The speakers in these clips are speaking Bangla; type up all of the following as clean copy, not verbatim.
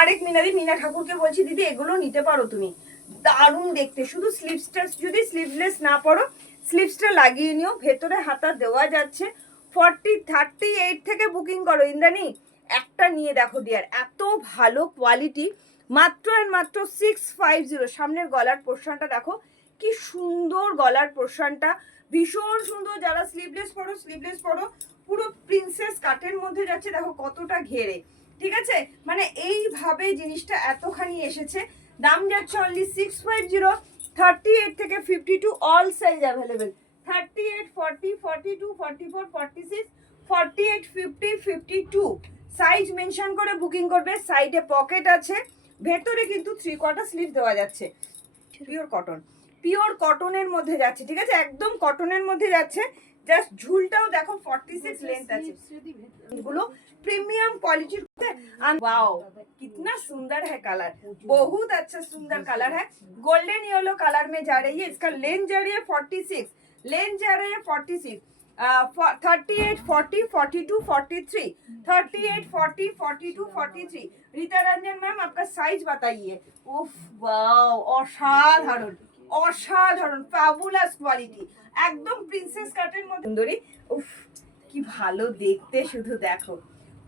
আরেক মিনাদি, মিনা ঠাকুরকে বলছি দিদি এগুলো নিতে পারো তুমি, দারুণ দেখতে। শুধু স্লিভসটা যদি স্লিভলেস না পরো, স্লিভসটা লাগিয়ে নিও, ভেতরে হাতা দেওয়া যাচ্ছে। 38 থেকে বুকিং করো ইন্দ্রাণী, একটা নিয়ে দেখো ডিয়ার, এত ভালো কোয়ালিটি। মাত্র অ্যান্ড মাত্র 650। সামনের গলার পোর্শনটা দেখো কি সুন্দর, গলার পোর্শনটা ভীষণ সুন্দর। যারা স্লিভলেস পরো, স্লিভলেস পরো, পুরো প্রিন্সেস কাটের মধ্যে যাচ্ছে, দেখো কতটা ঘেরে, ঠিক আছে। মানে এইভাবে জিনিসটা এতখানি এসেছে। দাম যাচ্ছে অনলি 650। 38 থেকে 52 all size available. 38, 40, 42, 44, 46, 48, 50, 52 size mention করে বুকিং করবে। সাইডে পকেট আছে, ভেতরে কিন্তু 3/4 স্লিভ দেওয়া যাচ্ছে। পিওর কটন, পিওর কটনের মধ্যে যাচ্ছে, ঠিক আছে, একদম কটনের মধ্যে যাচ্ছে। জাস্ট ঝুলটাও দেখো 46 লেন্থ আছে, গুলো प्रीमियम क्वालिटी। वाओ कितना सुंदर है कलर, बहुत अच्छा सुंदर कलर है। गोल्डन येलो कलर में जा रही है, इसका लेंथ जा रही है 46, लेंथ जा रही है 46, 38, 40, 42, 43, 38, 40, 42, 43। रीता रंजन मैम आपका साइज बताइए। उफ वाओ, অসাধারণ অসাধারণ, ফ্যাবুলাস কোয়ালিটি, একদম প্রিন্সেস কাটের মধ্যে সুন্দরী। উফ কি ভালো দেখতে, শুধু দেখো,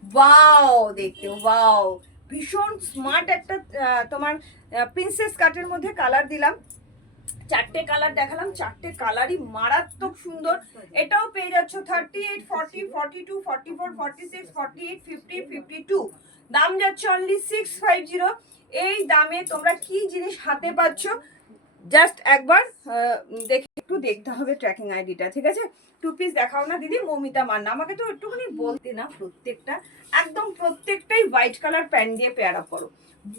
ওয়াও দেখতে, ওয়াও ভীষণ স্মার্ট একটা তোমার প্রিন্সেস কাটের মধ্যে কালার দিলাম। চারটে কালার দেখালাম, চারটে কালারই মারাত্মক সুন্দর। এটাও পেয়ে যাচ্ছ 38, 40, 42, 44, 46, 48, 50, 52। দাম যাচ্ছে অনলি 650। এই দামে তোমরা কি জিনিস হাতে পাচ্ছ, জাস্ট একবার দেখে একটু দেখতে হবে ট্র্যাকিং আইডিটা, ঠিক আছে। টু পিস দেখাও না দিদি, মৌমিতা মান্না, আমাকে তো একটুখানি বলতে না। প্রত্যেকটা একদম প্রত্যেকটাই হোয়াইট কালার প্যান্ট দিয়ে পেয়ার আপ করো,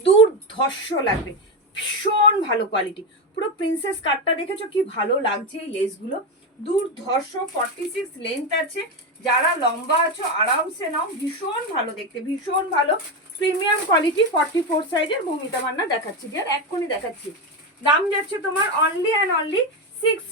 দুর্ধর্ষ লাগবে, ভীষণ ভালো কোয়ালিটি। পুরো প্রিন্সেস কাটটা দেখেছো কি ভালো লাগছে, এই লেসগুলো দুর্ধর্ষ। 46 লেন্থ আছে, যারা লম্বা আছো আরামসে নাও, ভীষণ ভালো দেখতে, ভীষণ ভালো প্রিমিয়াম কোয়ালিটি। 44 সাইজের মৌমিতা মান্না দেখাচ্ছি, আর এক্ষুনি দেখাচ্ছি। দাম যাচ্ছে তোমার অনলি অ্যান্ড অনলি 6